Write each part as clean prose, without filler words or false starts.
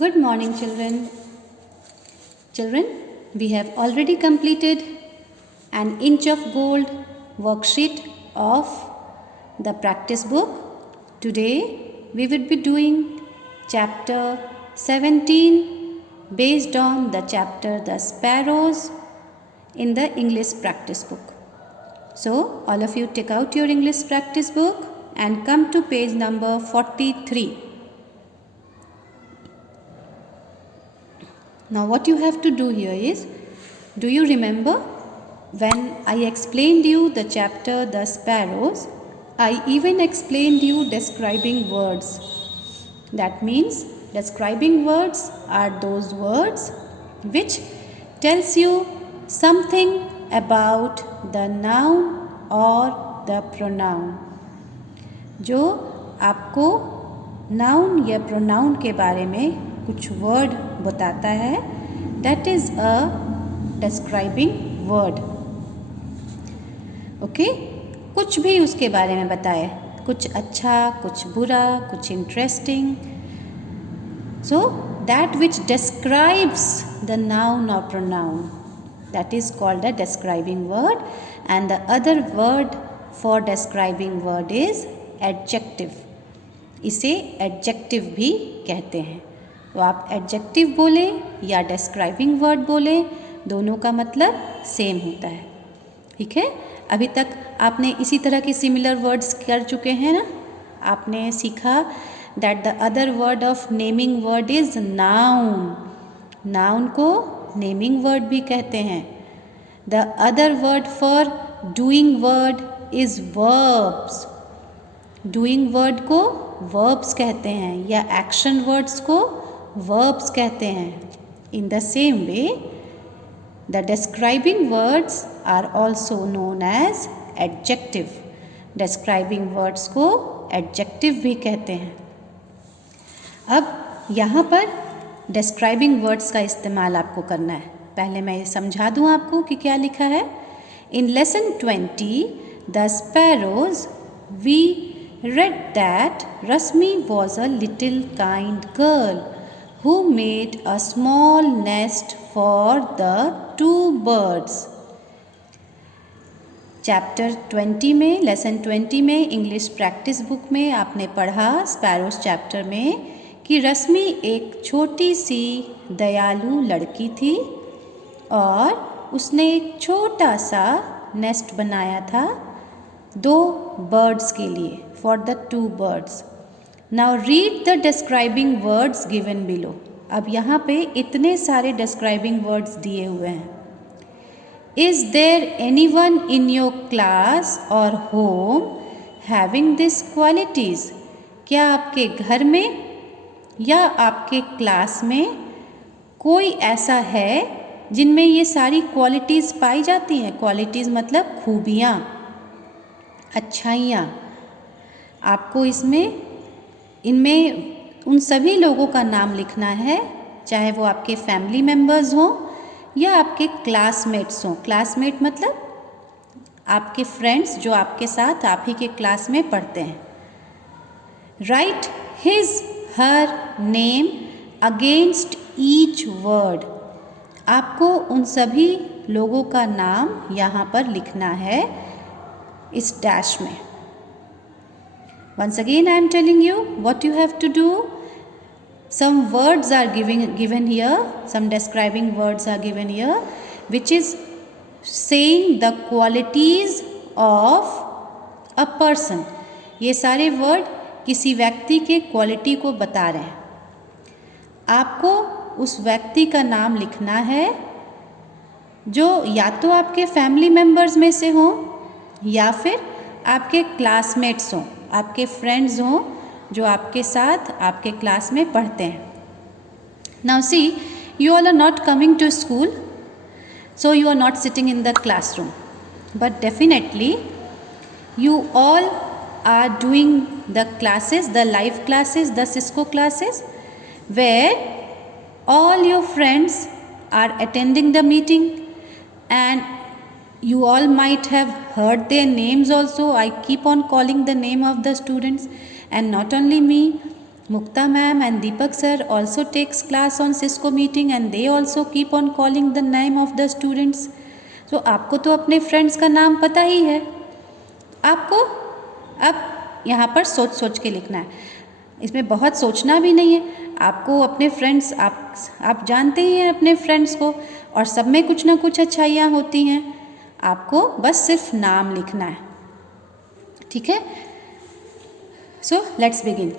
Good morning, children. Children, we have already completed an inch of gold worksheet of the practice book. Today, we will be doing chapter 17 based on the chapter The Sparrows in the English practice book. So, all of you take out your English practice book and come to page number 43. Now what you have to do here is, do you remember when I explained you the chapter The Sparrows, I even explained you describing words. That means describing words are those words which tells you something about the noun or the pronoun. जो आपको noun या pronoun के बारे में कुछ word बताता है, that is a describing word. Okay, कुछ भी उसके बारे में बताए, कुछ अच्छा, कुछ बुरा, कुछ interesting. So that which describes the noun और pronoun, that is called a describing word. And the other word for describing word is adjective. इसे एडजेक्टिव भी कहते हैं. तो आप एडजेक्टिव बोले या डिस्क्राइबिंग वर्ड बोले, दोनों का मतलब सेम होता है. ठीक है, अभी तक आपने इसी तरह के सिमिलर वर्ड्स कर चुके हैं ना. आपने सीखा that the other word of naming word is noun. Noun को नेमिंग वर्ड भी कहते हैं. The other word for doing word is verbs. Doing word को वर्ब्स कहते हैं या एक्शन वर्ड्स को वर्ब्स कहते हैं. In the same way the describing words are also known as adjective. Describing words को एडजेक्टिव भी कहते हैं. अब यहाँ पर डिस्क्राइबिंग वर्ड्स का इस्तेमाल आपको करना है. पहले मैं ये समझा दूँ आपको कि क्या लिखा है. In lesson 20 the sparrows we read that Rasmi was a little kind girl who made a small nest for the two birds. Chapter 20 में, लेसन 20 में इंग्लिश प्रैक्टिस बुक में आपने पढ़ा स्पैरोज चैप्टर में कि रश्मि एक छोटी सी दयालु लड़की थी और उसने एक छोटा सा नेस्ट बनाया था दो बर्ड्स के लिए, for the two birds. Now read the describing words given below. अब यहाँ पे इतने सारे describing words दिए हुए हैं. Is there anyone in your class or home having these qualities? क्या आपके घर में या आपके क्लास में कोई ऐसा है जिनमें ये सारी क्वालिटीज़ पाई जाती हैं. क्वालिटीज़ मतलब खूबियाँ, अच्छाइयाँ. आपको इनमें उन सभी लोगों का नाम लिखना है, चाहे वो आपके फैमिली मेम्बर्स हों या आपके क्लासमेट्स हों. क्लासमेट मतलब आपके फ्रेंड्स जो आपके साथ आप ही के क्लास में पढ़ते हैं. Right his her name against each word. आपको उन सभी लोगों का नाम यहाँ पर लिखना है इस डैश में. Once again I am telling you what you have to do. Some words are given here, some describing words are given here, which is saying the qualities of a person. ये सारे word किसी व्यक्ति के quality को बता रहे हैं. आपको उस व्यक्ति का नाम लिखना है जो या तो आपके फैमिली मेम्बर्स में से हों या फिर आपके क्लासमेट्स हों, आपके फ्रेंड्स हों जो आपके साथ आपके क्लास में पढ़ते हैं. Now see, you all are not coming to school, so you are not sitting in the classroom, but definitely you all are doing the classes, the live classes, the Cisco classes, where all your friends are attending the meeting, and you all might have heard their names also. I keep on calling the name of the students, and not only me, Mukta ma'am and Deepak sir also takes class on Cisco meeting and they also keep on calling the name of the students. So आपको तो अपने friends का नाम पता ही है, आपको अब यहाँ पर सोच सोच के लिखना है, इसमें बहुत सोचना भी नहीं है। आपको अपने फ्रेंड्स, आप जानते ही हैं अपने फ्रेंड्स को, और सब में कुछ ना कुछ अच्छाइयाँ होती हैं, आपको बस सिर्फ नाम लिखना है, ठीक है। So let's begin.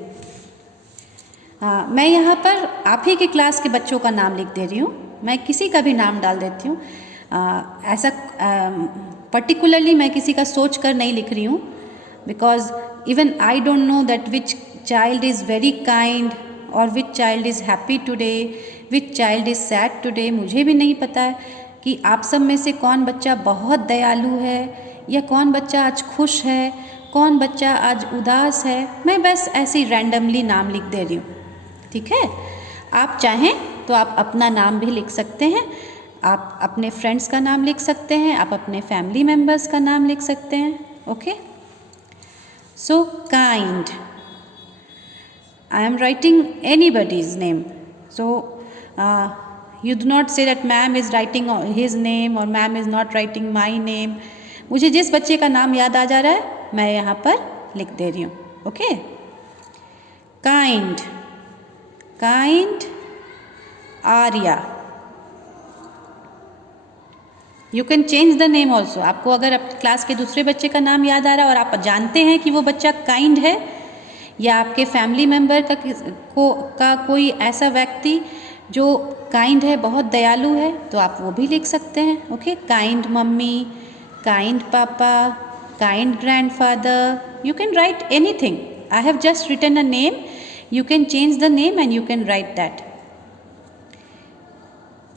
मैं यहाँ पर आप ही के क्लास के बच्चों का नाम लिख दे रही हूँ, मैं किसी का भी नाम डाल देती हूँ। ऐसा पर्टिकुलरली मैं किसी का सोच कर नहीं लिख रही हूँ, because even I don't know that which child is very kind और which child is happy today, which child is sad today. मुझे भी नहीं पता है कि आप सब में से कौन बच्चा बहुत दयालु है या कौन बच्चा आज खुश है, कौन बच्चा आज उदास है। मैं बस ऐसे ही रैंडमली नाम लिख दे रही हूँ, ठीक है। आप चाहें तो आप अपना नाम भी लिख सकते हैं, आप अपने फ्रेंड्स का नाम लिख सकते हैं, आप अपने फैमिली मेम्बर्स का नाम लिख सकते हैं, okay. So kind, I am writing anybody's name. So you do not say that ma'am is writing his name or ma'am is not writing my name. मुझे जिस बच्चे का नाम याद आ जा रहा है मैं यहाँ पर लिख दे रही हूँ, okay. Kind, kind Arya. You can change the name also. आपको अगर क्लास के दूसरे बच्चे का नाम याद आ रहा है और आप जानते हैं कि वो बच्चा काइंड है, या आपके फैमिली मेम्बर का कोई ऐसा व्यक्ति जो काइंड है, बहुत दयालु है, तो आप वो भी लिख सकते हैं, okay. Kind mummy, kind papa, kind grandfather, you can write anything. I have just written a name, you can change the name and you can write that.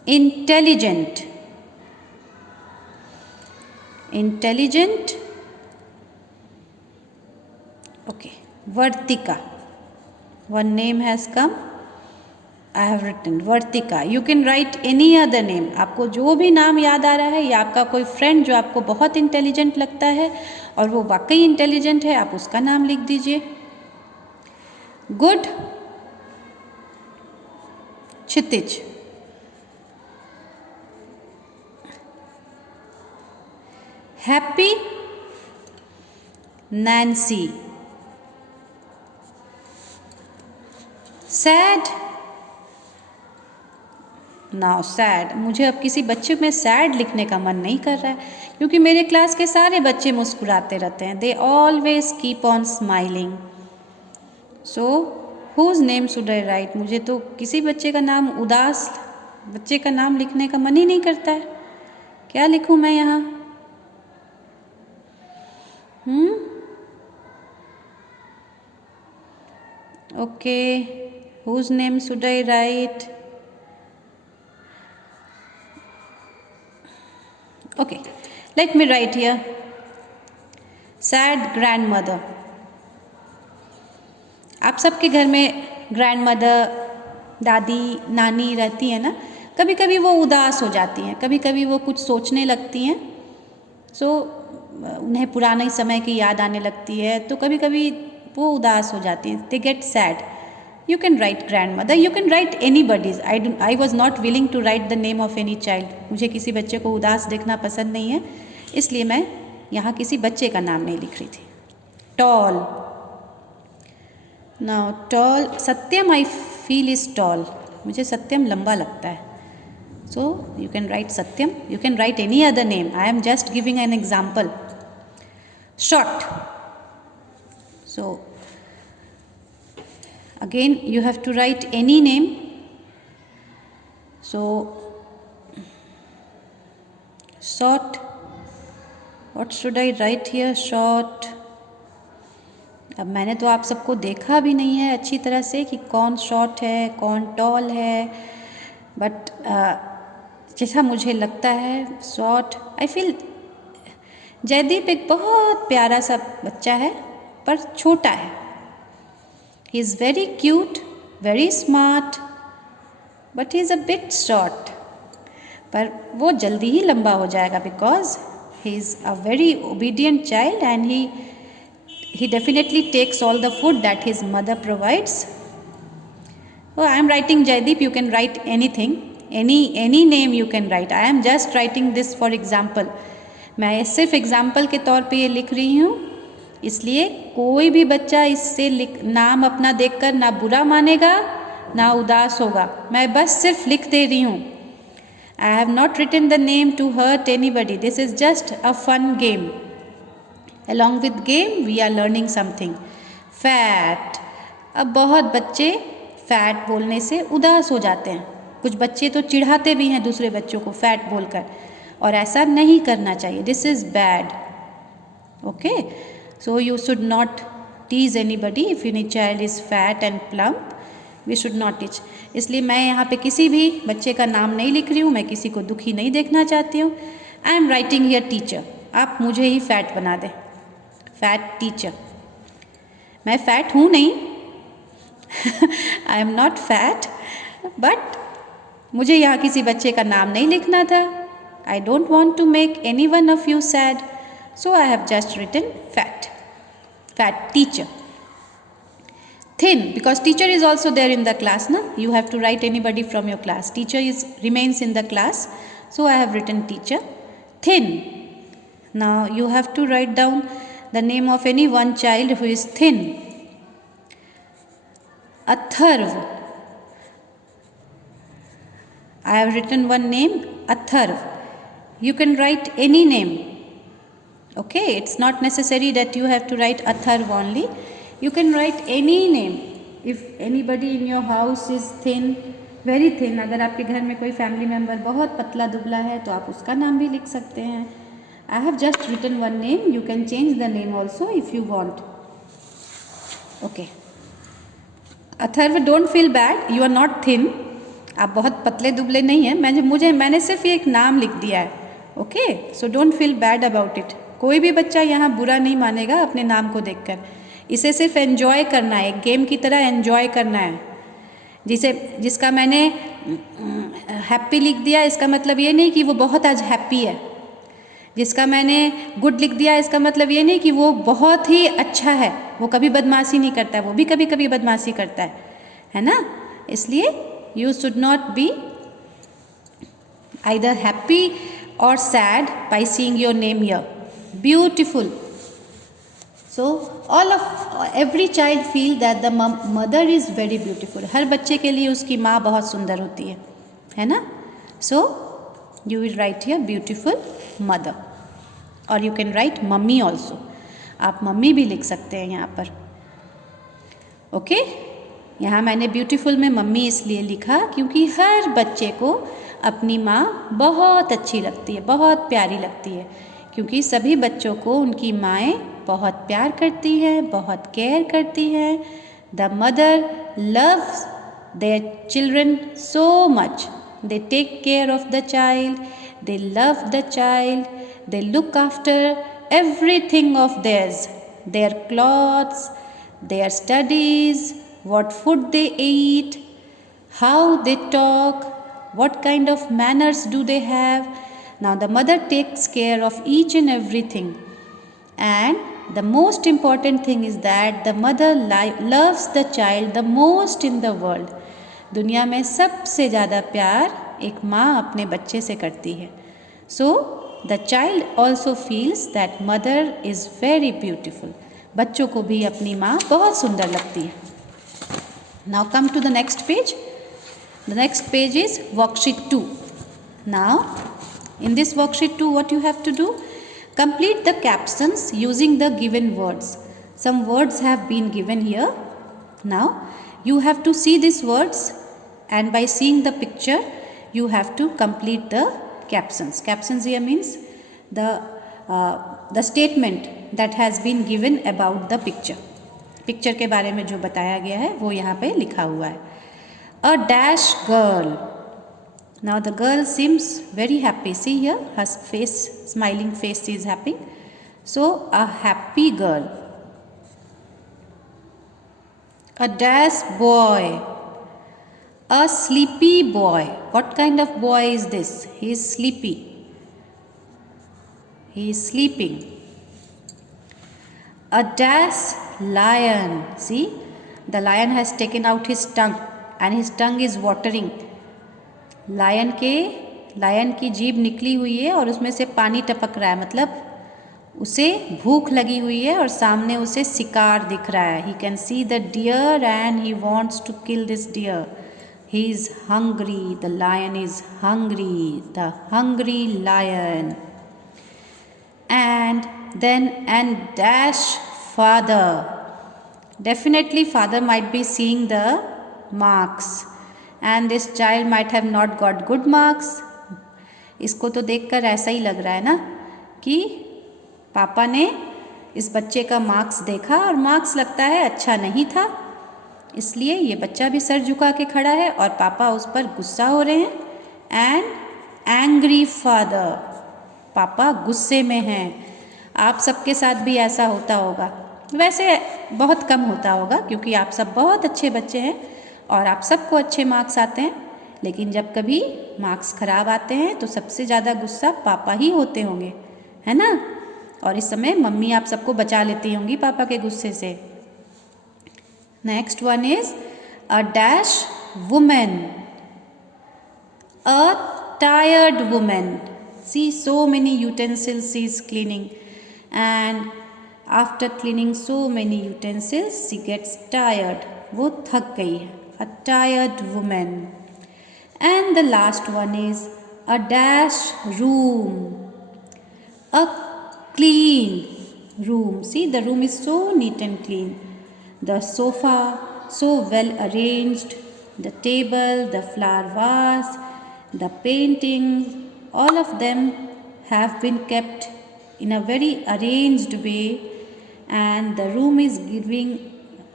Intelligent, intelligent, okay. Vartika, one name has come, I have written Vartika. You can write any other name. आपको जो भी नाम याद आ रहा है, या आपका कोई फ्रेंड जो आपको बहुत इंटेलिजेंट लगता है और वो वाकई इंटेलिजेंट है, आप उसका नाम लिख दीजिए। Good, Kshitij. Happy, Nancy. Sad, now sad. मुझे अब किसी बच्चे में सैड लिखने का मन नहीं कर रहा है, क्योंकि मेरे क्लास के सारे बच्चे मुस्कुराते रहते हैं। They always keep on smiling. So whose name should I write? मुझे तो किसी बच्चे का नाम, उदास बच्चे का नाम लिखने का मन ही नहीं करता है। क्या लिखूं मैं यहाँ? Okay, whose name should I write? Okay, let me write here sad grandmother. आप सबके घर में ग्रैंडमदर, दादी, नानी रहती है ना। कभी कभी वो उदास हो जाती हैं, कभी कभी वो कुछ सोचने लगती हैं, सो उन्हें पुराने समय की याद आने लगती है, तो कभी कभी वो उदास हो जाती हैं। They get sad. You can write grandmother, you can write anybody's. I was not willing to write the name of any child. मुझे किसी बच्चे को उदास देखना पसंद नहीं है, इसलिए मैं यहाँ किसी बच्चे का नाम नहीं लिख रही थी। Tall, now tall, Satyam I feel is tall. मुझे सत्यम लंबा लगता है, so you can write Satyam. You can write any other name, I am just giving an example. Short, so again you have to write any name. So short, what should I write here? Short. अब मैंने तो आप सबको देखा भी नहीं है अच्छी तरह से कि कौन शॉर्ट है कौन टॉल है, बट जैसा मुझे लगता है शॉर्ट। आई फील जयदीप एक बहुत प्यारा सा बच्चा है पर छोटा है। He is very cute, very smart, but he is a bit short. पर वो जल्दी ही लंबा हो जाएगा, because he is a very obedient child and he definitely takes all the food that his mother provides. Oh, I am writing Jaideep. You can write anything, any name you can write. I am just writing this for example. मैं सिर्फ example के तौर पे ये लिख रही हूँ, इसलिए कोई भी बच्चा इससे नाम अपना देखकर ना बुरा मानेगा ना उदास होगा. मैं बस सिर्फ लिख दे रही हूँ. I have not written the name to hurt anybody. This is just a fun game. Along with game, we are learning something. Fat. अब बहुत बच्चे फैट बोलने से उदास हो जाते हैं. कुछ बच्चे तो चिढ़ाते भी हैं दूसरे बच्चों को फैट बोलकर, और ऐसा नहीं करना चाहिए. This is bad. Okay, so you should not tease anybody if any child is fat and plump. We should not teach. इसलिए मैं यहाँ पे किसी भी बच्चे का नाम नहीं लिख रही हूँ. मैं किसी को दुखी नहीं देखना चाहती हूँ. I am writing here teacher. आप मुझे ही फैट बना दें. Fat teacher. मैं फैट हूँ नहीं. I am not fat, but मुझे यहाँ किसी बच्चे का नाम नहीं लिखना था. I don't want to make any one of you sad, so I have just written fat. Fat teacher. Thin, because teacher is also there in the class, na? You have to write anybody from your class. Teacher remains in the class, so I have written teacher. Thin. Now you have to write down the name of any one child who is thin. Atharv. I have written one name, Atharv. You can write any name. Okay, it's not necessary that you have to write Atharv only. You can write any name. If anybody in your house is thin, very thin, अगर आपके घर में कोई family member बहुत पतला दुबला है तो आप उसका नाम भी लिख सकते हैं. I have just written one name. You can change the name also if you want. Okay. Atharva, don't feel bad. You are not thin. आप बहुत पतले दुबले नहीं हैं. मैंने सिर्फ ये एक नाम लिख दिया है. Okay. So don't feel bad about it. कोई भी बच्चा यहाँ बुरा नहीं मानेगा अपने नाम को देखकर. इसे सिर्फ एन्जॉय करना है, एक गेम की तरह एन्जॉय करना है. जिसका मैंने हैप्पी लिख दिया, इसका मतलब ये नहीं कि वो बहुत आज हैप्पी है. जिसका मैंने गुड लिख दिया, इसका मतलब ये नहीं कि वो बहुत ही अच्छा है. वो कभी बदमाशी नहीं करता है, वो भी कभी कभी बदमाशी करता है ना. इसलिए you should not be either happy और sad by seeing your name here. Beautiful. So every child feel that the mother is very beautiful. हर बच्चे के लिए उसकी माँ बहुत सुंदर होती है ना. So you will write here beautiful mother, or you can write mummy also. आप मम्मी भी लिख सकते हैं यहाँ पर. ओके, यहाँ मैंने beautiful में मम्मी इसलिए लिखा क्योंकि हर बच्चे को अपनी माँ बहुत अच्छी लगती है, बहुत प्यारी लगती है. क्योंकि सभी बच्चों को उनकी माएँ बहुत प्यार करती हैं, बहुत केयर करती हैं. The mother loves their children so much. They take care of the child, they love the child, they look after everything of theirs, their clothes, their studies, what food they eat, how they talk, what kind of manners do they have. Now the mother takes care of each and everything, and the most important thing is that the mother loves the child the most in the world. दुनिया में सबसे ज़्यादा प्यार एक माँ अपने बच्चे से करती है. So the child also feels that mother is very beautiful. बच्चों को भी अपनी माँ बहुत सुंदर लगती है. Now come to the next page. The next page is worksheet 2. Now in this worksheet 2, what you have to do? Complete the captions using the given words. Some words have been given here. Now you have to see these words, and by seeing the picture you have to complete the captions. Captions here means the statement that has been given about the picture. Picture के बारे में जो बताया गया है वो यहाँ पे लिखा हुआ है. A dash girl. Now the girl seems very happy. See here, her face, smiling face is happy. So a happy girl. A dash boy. A sleepy boy. What kind of boy is this? He is sleepy. He is sleeping. A dash lion. See, the lion has taken out his tongue and his tongue is watering. Lion की जीभ निकली हुई है और उसमें से पानी टपक रहा है, मतलब उसे भूख लगी हुई है और सामने उसे शिकार दिख रहा है. He can see the deer and he wants to kill this deer. He is hungry. The lion is hungry. The hungry lion. And dash father. Definitely father might be seeing the marks. And this child might have not got good marks. इसको तो देखकर ऐसा ही लग रहा है ना कि पापा ने इस बच्चे का मार्क्स देखा और मार्क्स लगता है अच्छा नहीं था, इसलिए ये बच्चा भी सर झुका के खड़ा है और पापा उस पर गुस्सा हो रहे हैं. एंड एंग्री फादर, पापा गुस्से में हैं. आप सबके साथ भी ऐसा होता होगा, वैसे बहुत कम होता होगा क्योंकि आप सब बहुत अच्छे बच्चे हैं और आप सबको अच्छे मार्क्स आते हैं, लेकिन जब कभी मार्क्स ख़राब आते हैं तो सबसे ज़्यादा गुस्सा पापा ही होते होंगे, है ना. और इस समय मम्मी आप सबको बचा लेती होंगी पापा के गुस्से से. Next one is a dash women, a tired women. See so many utensils she is cleaning and after cleaning so many utensils she gets tired. वो थक गई है. A tired women. And the last one is a dash room, a clean room. See, the room is so neat and clean. The sofa so well arranged, the table, the flower vase, the paintings, all of them have been kept in a very arranged way, and the room is giving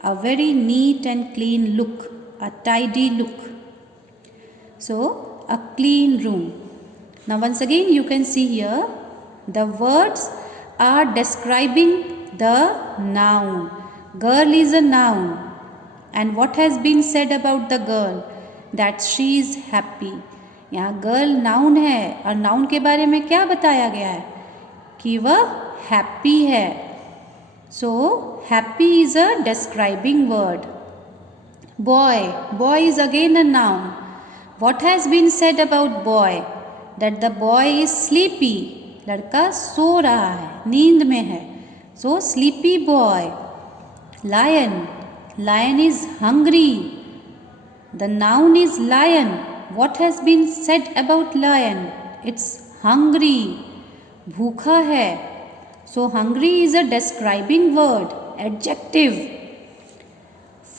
a very neat and clean look, a tidy look. So, a clean room. Now once again you can see here the words are describing the noun. Girl is a noun, and what has been said about the girl? That she is happy. यहाँ girl noun है और noun के बारे में क्या बताया गया है कि वह happy है. So happy is a describing word. Boy is again a noun. What has been said about boy? That the boy is sleepy. लड़का सो रहा है, नींद में है. So sleepy boy. Lion is hungry. The noun is lion. What has been said about lion? It's hungry, भूखा है. So hungry is a describing word, adjective.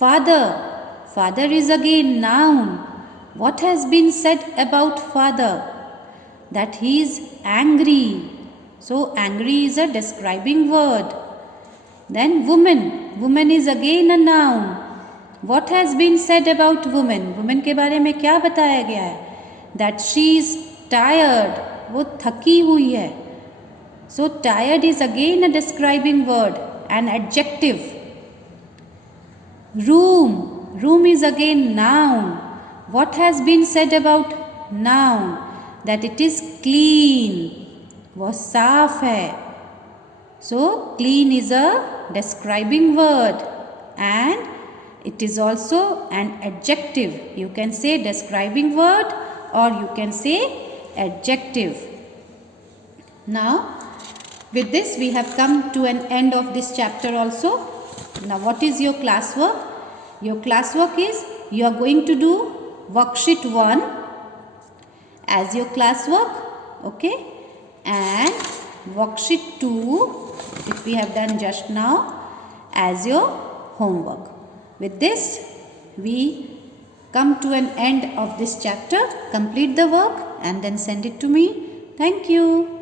Father is again noun. What has been said about father? That he is angry. So angry is a describing word. Then woman is again a noun. What has been said about woman के बारे में क्या बताया गया है? That she is tired. वो थकी हुई है. So tired is again a describing word, an adjective. Room is again noun. What has been said about noun? That it is clean. वो साफ है. So clean is a describing word and it is also an adjective. You can say describing word or you can say adjective. Now with this we have come to an end of this chapter also. Now what is your classwork? Your classwork is you are going to do worksheet 1 as your classwork, okay, and worksheet 2 which we have done just now as your homework. With this we come to an end of this chapter. Complete the work and then send it to me. Thank you.